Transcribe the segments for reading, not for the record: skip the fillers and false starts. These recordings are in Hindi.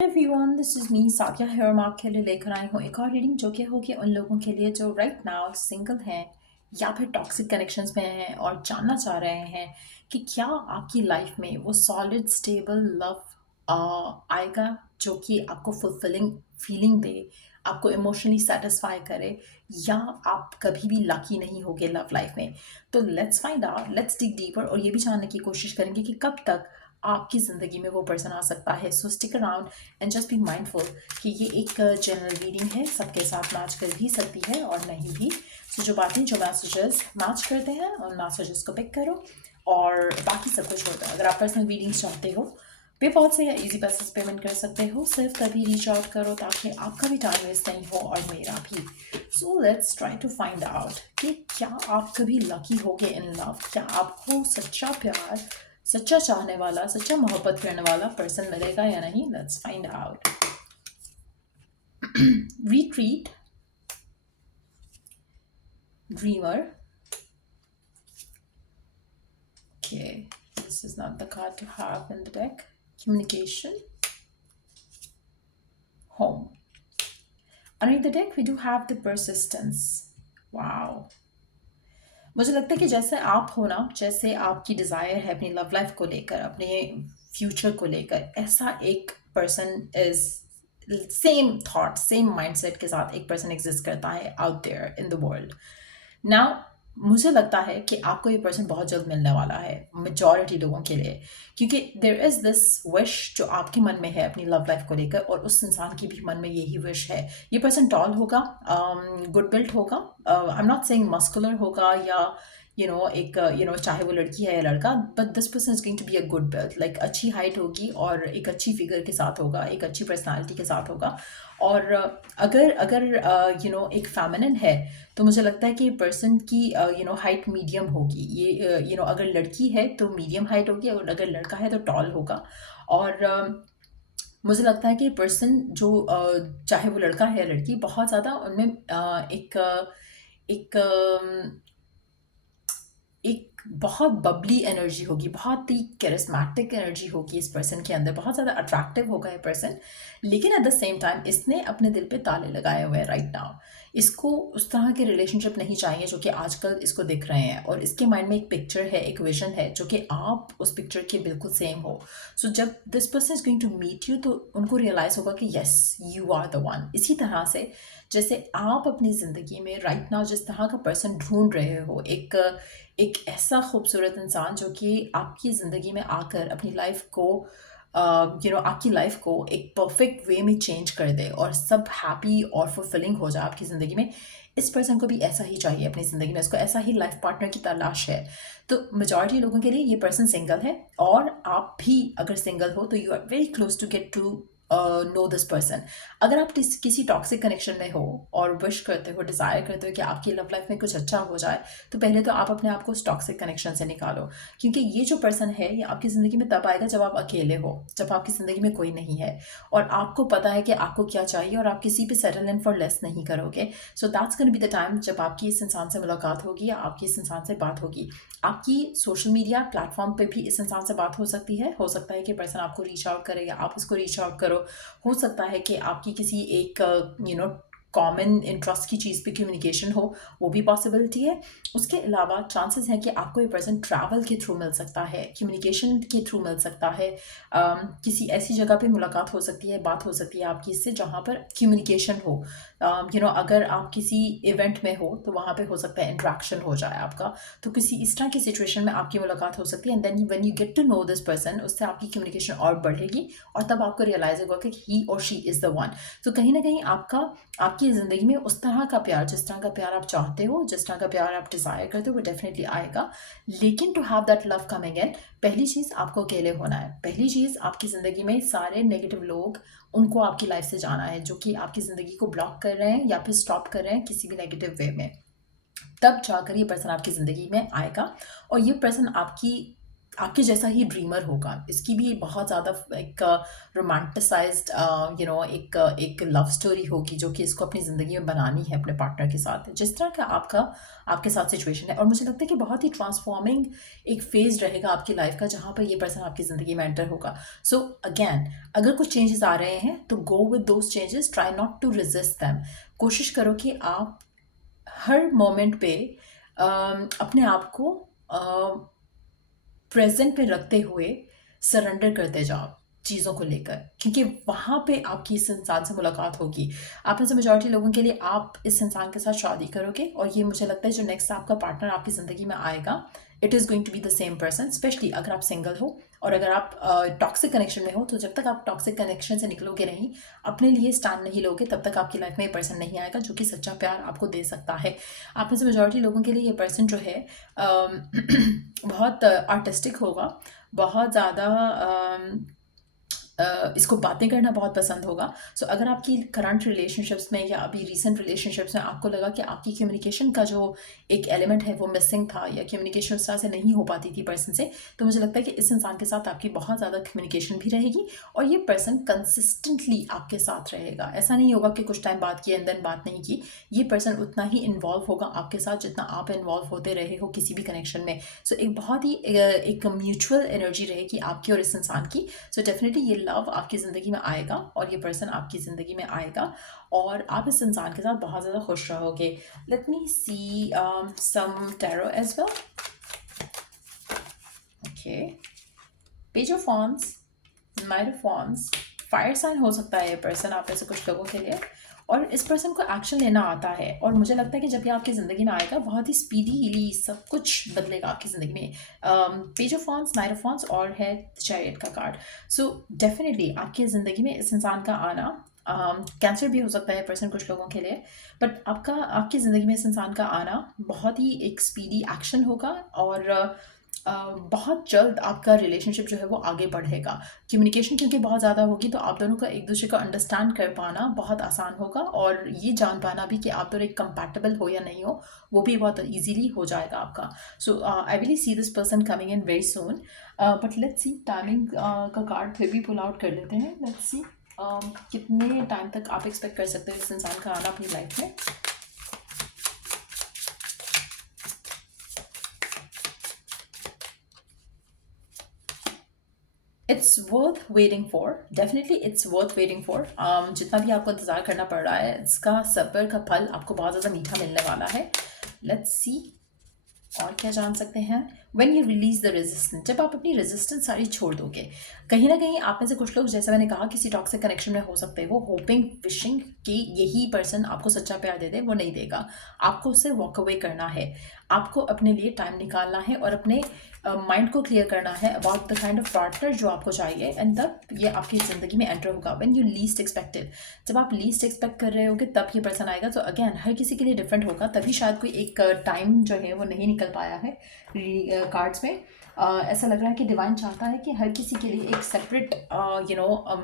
Everyone, this is me Saikia है और मैं आपके लिए लेकर आई हूँ एक और रीडिंग जो कि होगी उन लोगों के लिए जो राइट नाउ सिंगल हैं या फिर टॉक्सिक कनेक्शंस में हैं और जानना चाह रहे हैं कि क्या आपकी लाइफ में वो सॉलिड स्टेबल लव आएगा जो कि आपको फुलफिलिंग फीलिंग दे, आपको इमोशनली सेटिस्फाई करे, या आप कभी भी लकी नहीं होगे लव लाइफ में। तो let's find out, let's dig deeper और ये भी जानने की कोशिश करेंगे कि कब तक आपकी ज़िंदगी में वो पर्सन आ सकता है। सो stick around and just be mindful कि ये एक जनरल रीडिंग है, सबके साथ मैच कर भी सकती है और नहीं भी। सो जो बातें जो मैसेजेस मैच करते हैं उन मैसेजेस को पिक करो और बाकी सब कुछ होता है। अगर आप पर्सनल रीडिंग्स चाहते हो, पेपॉल से या इजी पैसेज पेमेंट कर सकते हो। सिर्फ तभी रीच आउट करो ताकि आपका भी टाइम वेस्ट नहीं हो और मेरा भी। So let's try to find out कि क्या आप कभी लकी होगे इन लव, क्या आपको सच्चा प्यार, सच्चा चाहने वाला, सच्चा मोहब्बत करने वाला पर्सन मिलेगा या नहीं। Let's find out. Retreat, dreamer, okay, this is not the card to have in the deck. Communication, home. Underneath the deck we do have the persistence. Wow. मुझे लगता है कि जैसे आप हो ना, जैसे आपकी डिज़ायर है अपनी लव लाइफ को लेकर, अपने फ्यूचर को लेकर, ऐसा एक person is same thought same mindset के साथ एक पर्सन एग्जिस्ट करता है out there in the world now. मुझे लगता है कि आपको ये पर्सन बहुत जल्द मिलने वाला है मेजॉरिटी लोगों के लिए, क्योंकि देयर इज़ दिस विश जो आपके मन में है अपनी लव लाइफ को लेकर और उस इंसान की भी मन में यही विश है। ये पर्सन टॉल होगा, गुड बिल्ट होगा, I am not saying muscular होगा या एक चाहे वो लड़की है या लड़का, but this person is going to be a good built, like अच्छी हाइट होगी और एक अच्छी फिगर के साथ होगा, एक अच्छी पर्सनालिटी के साथ होगा। और अगर अगर एक फेमिनिन है तो मुझे लगता है कि पर्सन की हाइट मीडियम होगी। ये अगर लड़की है तो मीडियम हाइट होगी और अगर लड़का है तो टॉल होगा। और मुझे लगता है कि पर्सन जो चाहे वो लड़का है या लड़की, बहुत ज़्यादा उनमें एक एक बहुत बबली एनर्जी होगी, बहुत ही कैरिस्मेटिक एनर्जी होगी इस पर्सन के अंदर, बहुत ज़्यादा अट्रैक्टिव होगा ये पर्सन। लेकिन एट द सेम टाइम इसने अपने दिल पे ताले लगाए हुए हैं राइट नाउ। इसको उस तरह के रिलेशनशिप नहीं चाहिए जो कि आजकल इसको दिख रहे हैं, और इसके माइंड में एक पिक्चर है, एक विजन है जो कि आप उस पिक्चर के बिल्कुल सेम हो। सो जब this person is going to meet you तो उनको रियलाइज़ होगा कि yes, you are the one. इसी तरह से जैसे आप अपनी ज़िंदगी में राइट नाउ जिस तरह का पर्सन ढूंढ रहे हो, एक ऐसा खूबसूरत इंसान जो कि आपकी ज़िंदगी में आकर अपनी लाइफ को आपकी लाइफ को एक परफेक्ट वे में चेंज कर दे और सब हैप्पी और फुलफिलिंग हो जाए आपकी ज़िंदगी में, इस पर्सन को भी ऐसा ही चाहिए अपनी ज़िंदगी में। इसको ऐसा ही लाइफ पार्टनर की तलाश है। तो मेजॉरिटी लोगों के लिए ये पर्सन सिंगल है, और आप भी अगर सिंगल हो तो you are very close to get to know this person. अगर आप किसी टॉक्सिक कनेक्शन में हो और विश करते हो, डिज़ायर करते हो कि आपकी लव लाइफ में कुछ अच्छा हो जाए, तो पहले तो आप अपने आप को उस टॉक्सिक कनेक्शन से निकालो, क्योंकि ये जो पर्सन है ये आपकी ज़िंदगी में तब आएगा जब आप अकेले हो, जब आपकी ज़िंदगी में कोई नहीं है और आपको पता है कि आपको क्या चाहिए और आप किसी पे सेटल इन फॉर लेस नहीं करोगे। So that's gonna be the time जब आपकी इस इंसान से मुलाकात होगी या आपकी इस इंसान से बात होगी। आपकी सोशल मीडिया प्लेटफॉर्म पे भी इस इंसान से बात हो सकती है। हो सकता है कि पर्सन आपको रीच आउट करे या आप उसको रीच आउट करो। हो सकता है कि आपकी किसी एक कॉमन इंटरेस्ट की चीज़ पे कम्युनिकेशन हो, वो भी पॉसिबिलिटी है। उसके अलावा चांसेस हैं कि आपको ये पर्सन ट्रैवल के थ्रू मिल सकता है, कम्युनिकेशन के थ्रू मिल सकता है, किसी ऐसी जगह पे मुलाकात हो सकती है, बात हो सकती है आपकी इससे जहाँ पर कम्युनिकेशन हो। अगर आप किसी इवेंट में हो तो वहाँ पे हो सकता है इंट्रैक्शन हो जाए आपका, तो किसी इस तरह की सिचुएशन में आपकी मुलाकात हो सकती है। And then when you get to know this person, उससे आपकी कम्युनिकेशन और बढ़ेगी और तब आपको रियलाइज होगा कि ही और शी इज़ द वन। तो कहीं ना कहीं आपकी ज़िंदगी में उस तरह का प्यार, जिस तरह का प्यार आप चाहते हो, जिस तरह का प्यार आप डिज़ायर करते हो, वो डेफिनेटली आएगा। लेकिन to have that love coming in, पहली चीज़ आपको अकेले होना है। पहली चीज़ आपकी ज़िंदगी में सारे नेगेटिव लोग, उनको आपकी लाइफ से जाना है जो कि आपकी ज़िंदगी को ब्लॉक कर रहे हैं या फिर स्टॉप कर रहे हैं किसी भी नेगेटिव वे में। तब जाकर ये पर्सन आपकी ज़िंदगी में आएगा और ये पर्सन आपके जैसा ही ड्रीमर होगा। इसकी भी बहुत ज़्यादा एक रोमांटिसाइज्ड एक एक लव स्टोरी होगी जो कि इसको अपनी ज़िंदगी में बनानी है अपने पार्टनर के साथ, जिस तरह का आपके साथ सिचुएशन है। और मुझे लगता है कि बहुत ही ट्रांसफॉर्मिंग एक फेज रहेगा आपकी लाइफ का जहाँ पर ये पर्सन आपकी ज़िंदगी में एंटर होगा। सो अगेन, अगर कुछ चेंजेस आ रहे हैं तो go with those changes, try not to resist them. कोशिश करो कि आप हर मोमेंट पे अपने आप को प्रेजेंट में रखते हुए सरेंडर करते जाओ चीज़ों को लेकर, क्योंकि वहाँ पे आपकी इस इंसान से मुलाकात होगी। आप में से मेजॉरिटी लोगों के लिए आप इस इंसान के साथ शादी करोगे, और ये मुझे लगता है जो नेक्स्ट आपका पार्टनर आपकी ज़िंदगी में आएगा, it is going to be the same person. Specially अगर आप सिंगल हो और अगर आप टॉक्सिक कनेक्शन में हो, तो जब तक आप टॉक्सिक कनेक्शन से निकलोगे नहीं, अपने लिए स्टैंड नहीं लोगे, तब तक आपकी लाइफ में ये पर्सन नहीं आएगा जो कि सच्चा प्यार आपको दे सकता है। आप में से मेजॉरिटी लोगों के लिए ये पर्सन जो है बहुत आर्टिस्टिक होगा, बहुत ज़्यादा इसको बातें करना बहुत पसंद होगा। सो अगर आपकी करंट रिलेशनशिप्स में या अभी रीसेंट रिलेशनशिप्स में आपको लगा कि आपकी कम्युनिकेशन का जो एक एलिमेंट है वो मिसिंग था, या कम्युनिकेशन उस तरह से नहीं हो पाती थी पर्सन से, तो मुझे लगता है कि इस इंसान के साथ आपकी बहुत ज़्यादा कम्युनिकेशन भी रहेगी, और ये पर्सन कंसिस्टेंटली आपके साथ रहेगा। ऐसा नहीं होगा कि कुछ टाइम बात की एंड देन बात नहीं की। ये पर्सन उतना ही इन्वॉल्व होगा आपके साथ जितना आप इन्वॉल्व होते रहे हो किसी भी कनेक्शन में। सो एक बहुत ही एक म्यूचुअल एनर्जी रहेगी आपकी और इस इंसान की। सो डेफिनेटली ये लव आपकी ज़िंदगी में आएगा, और ये पर्सन आपकी ज़िंदगी में आएगा, और आप इस इंसान के साथ बहुत ज़्यादा खुश रहोगे। Let me see some tarot as well. Okay, page of wands, knight of wands, fire sign हो सकता है ये पर्सन आप में से कुछ लोगों के लिए, और इस पर्सन को एक्शन लेना आता है, और मुझे लगता है कि जब ये आपकी ज़िंदगी में आएगा बहुत ही स्पीडीली सब कुछ बदलेगा आपकी ज़िंदगी में। Page of wands, knight of wands, और है चैरियट का कार्ड। सो डेफिनेटली आपकी ज़िंदगी में इस इंसान का आना, कैंसर भी हो सकता है पर्सन कुछ लोगों के लिए, बट आपकी ज़िंदगी में इस इंसान का आना बहुत ही एक स्पीडी एक्शन होगा, और बहुत जल्द आपका रिलेशनशिप जो है वो आगे बढ़ेगा। कम्युनिकेशन क्योंकि बहुत ज़्यादा होगी, तो आप दोनों का एक दूसरे को अंडरस्टैंड कर पाना बहुत आसान होगा, और ये जान पाना भी कि आप दोनों एक कंपैटिबल हो या नहीं हो, वो भी बहुत इजीली हो जाएगा आपका। So I will see this person coming in very soon, but let's see timing का कार्ड फिर भी पुल आउट कर लेते हैं। लेट्स सी कितने टाइम तक आप एक्सपेक्ट कर सकते हो इस इंसान का आना अपनी लाइफ में। It's worth waiting for, definitely it's worth waiting for. जितना भी आपको इंतज़ार करना पड़ रहा है, इसका सब्र का फल आपको बहुत ज़्यादा मीठा मिलने वाला है। लेट्स सी और क्या जान सकते हैं। When you release the resistance, जब आप अपनी रेजिस्टेंस सारी छोड़ दोगे, कहीं ना कहीं आप में से कुछ लोग, जैसे मैंने कहा, किसी टॉक्सिक कनेक्शन में हो सकते हो, होपिंग विशिंग कि यही पर्सन आपको सच्चा प्यार दे दे, वो नहीं देगा। आपको उससे वॉक अवे करना है, आपको अपने लिए टाइम निकालना है, और अपने माइंड को क्लियर करना है about the kind of partner जो आपको चाहिए, एंड तब ये आपकी ज़िंदगी में एंटर होगा व्हेन यू लीस्ट एक्सपेक्टेड। जब आप लीस्ट एक्सपेक्ट कर रहे होगे तब ये पर्सन आएगा। तो अगेन, हर किसी के लिए डिफरेंट होगा, तभी शायद कोई एक टाइम जो है वो नहीं निकल पाया है कार्ड्स में। ऐसा लग रहा है कि डिवाइन चाहता है कि हर किसी के लिए एक सेपरेट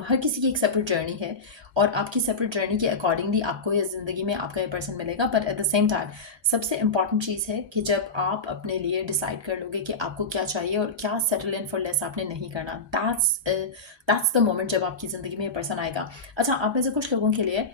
हर किसी की एक सेपरेट जर्नी है, और आपकी सेपरेट जर्नी के अकॉर्डिंगली आपको ये ज़िंदगी में आपका ये पर्सन मिलेगा। But at the same time सबसे इम्पॉर्टेंट चीज़ है कि जब आप अपने लिए डिसाइड कर लोगे कि आपको क्या चाहिए और क्या सेटल इन फॉर लेस आपने नहीं करना, दैट्स द मोमेंट जब आपकी ज़िंदगी में ये पर्सन आएगा। अच्छा, आप में से कुछ लोगों के लिए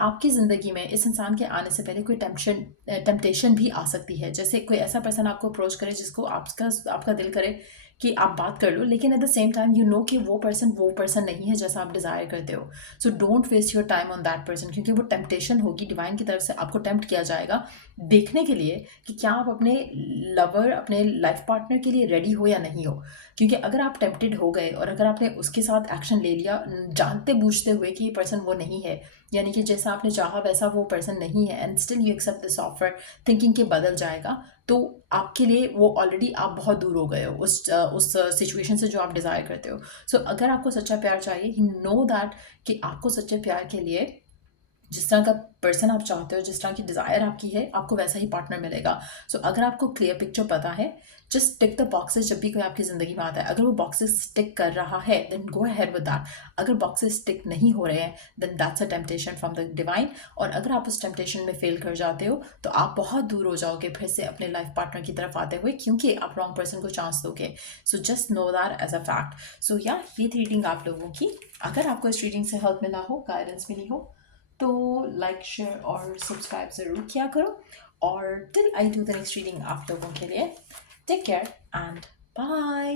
आपकी ज़िंदगी में इस इंसान के आने से पहले कोई टेम्पटेशन भी आ सकती है। जैसे कोई ऐसा पर्सन आपको अप्रोच करे जिसको आपका दिल करे कि आप बात कर लो, लेकिन at the same time you know कि वो पर्सन नहीं है जैसा आप डिज़ायर करते हो। So don't waste your time on that person, क्योंकि वो टेम्पटेशन होगी, डिवाइन की तरफ से आपको टेम्प्ट किया जाएगा देखने के लिए कि क्या आप अपने लवर, अपने लाइफ पार्टनर के लिए रेडी हो या नहीं हो। क्योंकि अगर आप टेम्प्टेड हो गए और अगर आपने उसके साथ एक्शन ले लिया जानते बूझते हुए कि ये पर्सन वो नहीं है, यानी कि जैसा आपने चाहा वैसा वो पर्सन नहीं है, and still you accept this offer thinking के बदल जाएगा, तो आपके लिए वो ऑलरेडी आप बहुत दूर हो गए हो उस सिचुएशन से जो आप डिज़ायर करते हो। सो अगर आपको सच्चा प्यार चाहिए, यू नो दैट कि आपको सच्चे प्यार के लिए जिस तरह का पर्सन आप चाहते हो, जिस तरह की डिज़ायर आपकी है, आपको वैसा ही पार्टनर मिलेगा। सो अगर आपको क्लियर पिक्चर पता है जस्ट टिक द बॉक्सेस जब भी कोई आपकी ज़िंदगी में आता है। अगर वो बॉक्सेस टिक कर रहा है then go ahead with that. अगर बॉक्सेस टिक नहीं हो रहे हैं then that's a temptation from the divine. और अगर आप उस टेम्पटेशन में फेल कर जाते हो तो आप बहुत दूर हो जाओगे फिर से अपने लाइफ पार्टनर की तरफ आते हुए, क्योंकि आप रॉन्ग पर्सन को चांस दोगे। So just know that as a fact. So या ये थी रीडिंग आप लोगों की। अगर आपको इस रीडिंग से हेल्प मिला हो, गाइडेंस मिली हो, तो लाइक शेयर और सब्सक्राइब ज़रूर किया करो। और till I do the next reading आप लोगों के लिए, टेक केयर एंड बाय।